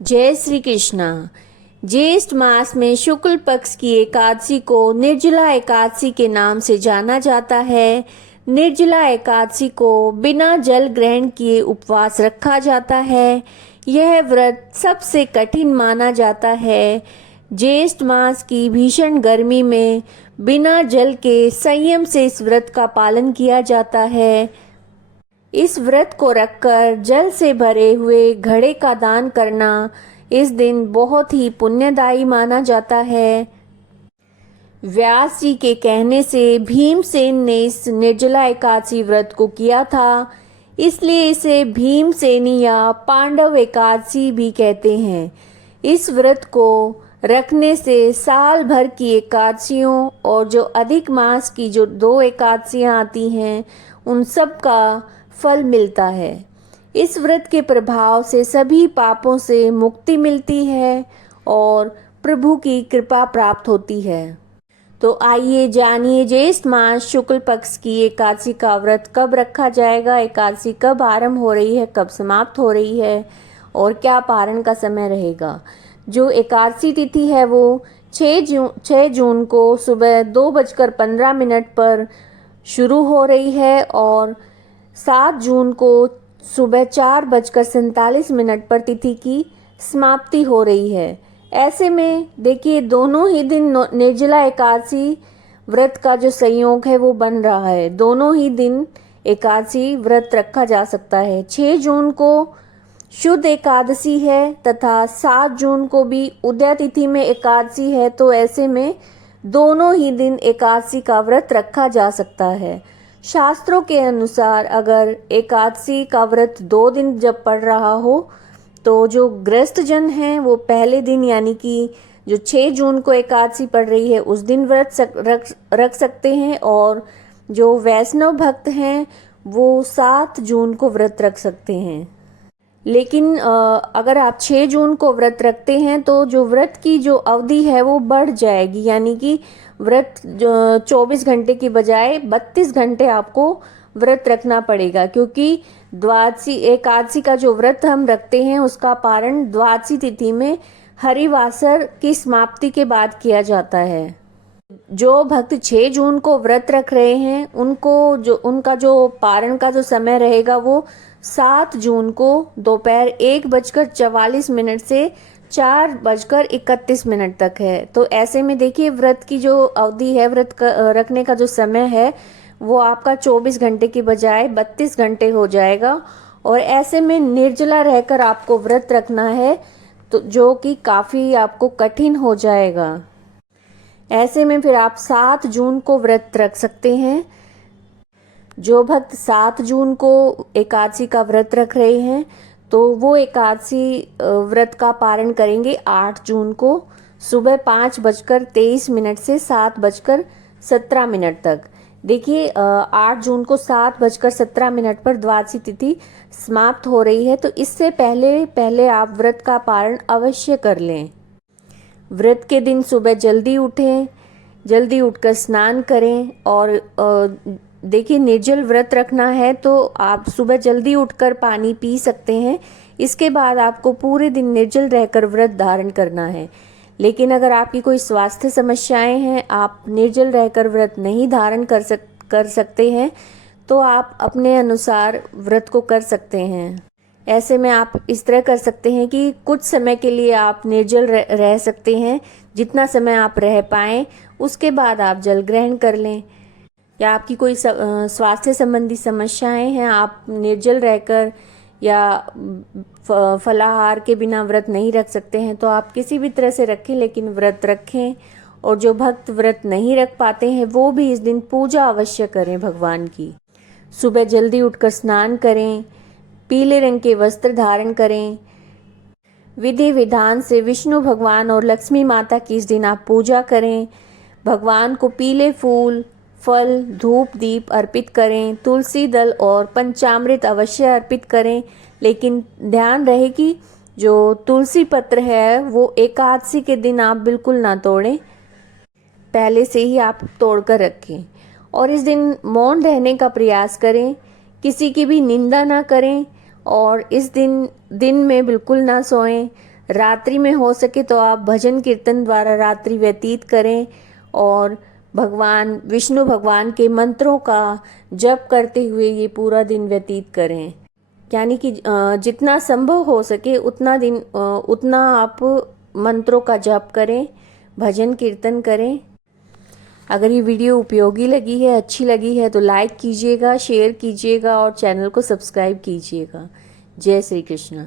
जय श्री कृष्णा। ज्येष्ठ मास में शुक्ल पक्ष की एकादशी को निर्जला एकादशी के नाम से जाना जाता है। निर्जला एकादशी को बिना जल ग्रहण किए उपवास रखा जाता है। यह व्रत सबसे कठिन माना जाता है। ज्येष्ठ मास की भीषण गर्मी में बिना जल के संयम से इस व्रत का पालन किया जाता है। इस व्रत को रखकर जल से भरे हुए घड़े का दान करना इस दिन बहुत ही पुण्यदायी माना जाता है। व्यास जी के कहने से भीमसेन ने इस निर्जला एकादशी व्रत को किया था, इसलिए इसे भीमसेनी या पांडव एकादशी भी कहते हैं। इस व्रत को रखने से साल भर की एकादशियों और जो अधिक मास की जो 2 एकादशियां आती हैं उन सब का फल मिलता है। इस व्रत के प्रभाव से सभी पापों से मुक्ति मिलती है और प्रभु की कृपा प्राप्त होती है। तो आइए जानिए ज्येष्ठ मास शुक्ल पक्ष की एकादशी का व्रत कब रखा जाएगा, एकादशी कब आरंभ हो रही है, कब समाप्त हो रही है और क्या पारण का समय रहेगा। जो एकादशी तिथि है वो 6 जून को सुबह 2:15 पर शुरू हो रही है और 7 जून को सुबह 4:47 पर तिथि की समाप्ति हो रही है। ऐसे में देखिए दोनों ही दिन निर्जला एकादशी व्रत का जो संयोग है वो बन रहा है। दोनों ही दिन एकादशी व्रत रखा जा सकता है। 6 जून को शुद्ध एकादशी है तथा 7 जून को भी उदय तिथि में एकादशी है, तो ऐसे में दोनों ही दिन एकादशी का व्रत रखा जा सकता है। शास्त्रों के अनुसार अगर एकादशी का व्रत 2 दिन जब पड़ रहा हो तो जो गृहस्थ जन हैं वो पहले दिन यानी कि जो 6 जून को एकादशी पड़ रही है उस दिन व्रत रख सकते हैं और जो वैष्णव भक्त हैं वो 7 जून को व्रत रख सकते हैं। लेकिन अगर आप 6 जून को व्रत रखते हैं तो जो व्रत की जो अवधि है वो बढ़ जाएगी, यानी कि व्रत 24 घंटे की बजाय 32 घंटे आपको व्रत रखना पड़ेगा, क्योंकि द्वादशी एकादशी का जो व्रत हम रखते हैं उसका पारण द्वादशी तिथि में हरिवासर की समाप्ति के बाद किया जाता है। जो भक्त 6 जून को व्रत रख रहे हैं उनका जो पारण का जो समय रहेगा वो 7 जून को दोपहर 1:44 से 4:31 तक है। तो ऐसे में देखिए व्रत की जो अवधि है, रखने का जो समय है वो आपका 24 घंटे की बजाय 32 घंटे हो जाएगा और ऐसे में निर्जला रहकर आपको व्रत रखना है तो जो कि काफ़ी आपको कठिन हो जाएगा। ऐसे में फिर आप 7 जून को व्रत रख सकते हैं। जो भक्त 7 जून को एकादशी का व्रत रख रहे हैं तो वो एकादशी व्रत का पारण करेंगे 8 जून को सुबह 5:23 से 7:17 तक। देखिए 8 जून को 7:17 पर द्वादशी तिथि समाप्त हो रही है, तो इससे पहले आप व्रत का पारण अवश्य कर लें। व्रत के दिन सुबह जल्दी उठें, जल्दी उठकर स्नान करें और देखिए निर्जल व्रत रखना है तो आप सुबह जल्दी उठकर पानी पी सकते हैं। इसके बाद आपको पूरे दिन निर्जल रहकर व्रत धारण करना है। लेकिन अगर आपकी कोई स्वास्थ्य समस्याएं हैं, आप निर्जल रहकर व्रत नहीं धारण कर सकते हैं तो आप अपने अनुसार व्रत को कर सकते हैं। ऐसे में आप इस तरह कर सकते हैं कि कुछ समय के लिए आप निर्जल रह सकते हैं, जितना समय आप रह पाएं, उसके बाद आप जल ग्रहण कर लें। या आपकी कोई स्वास्थ्य संबंधी समस्याएं हैं, आप निर्जल रहकर या फलाहार के बिना व्रत नहीं रख सकते हैं, तो आप किसी भी तरह से रखें लेकिन व्रत रखें। और जो भक्त व्रत नहीं रख पाते हैं वो भी इस दिन पूजा अवश्य करें भगवान की। सुबह जल्दी उठकर स्नान करें, पीले रंग के वस्त्र धारण करें। विधि विधान से विष्णु भगवान और लक्ष्मी माता की इस दिन आप पूजा करें। भगवान को पीले फूल, फल, धूप, दीप अर्पित करें। तुलसी दल और पंचामृत अवश्य अर्पित करें, लेकिन ध्यान रहे कि जो तुलसी पत्र है वो एकादशी के दिन आप बिल्कुल ना तोड़ें, पहले से ही आप तोड़कर रखें। और इस दिन मौन रहने का प्रयास करें, किसी की भी निंदा ना करें और इस दिन में बिल्कुल ना सोएं। रात्रि में हो सके तो आप भजन कीर्तन द्वारा रात्रि व्यतीत करें और भगवान विष्णु भगवान के मंत्रों का जप करते हुए ये पूरा दिन व्यतीत करें। यानी कि जितना संभव हो सके उतना आप मंत्रों का जप करें, भजन कीर्तन करें। अगर ये वीडियो उपयोगी लगी है, अच्छी लगी है तो लाइक कीजिएगा, शेयर कीजिएगा और चैनल को सब्सक्राइब कीजिएगा। जय श्री कृष्ण।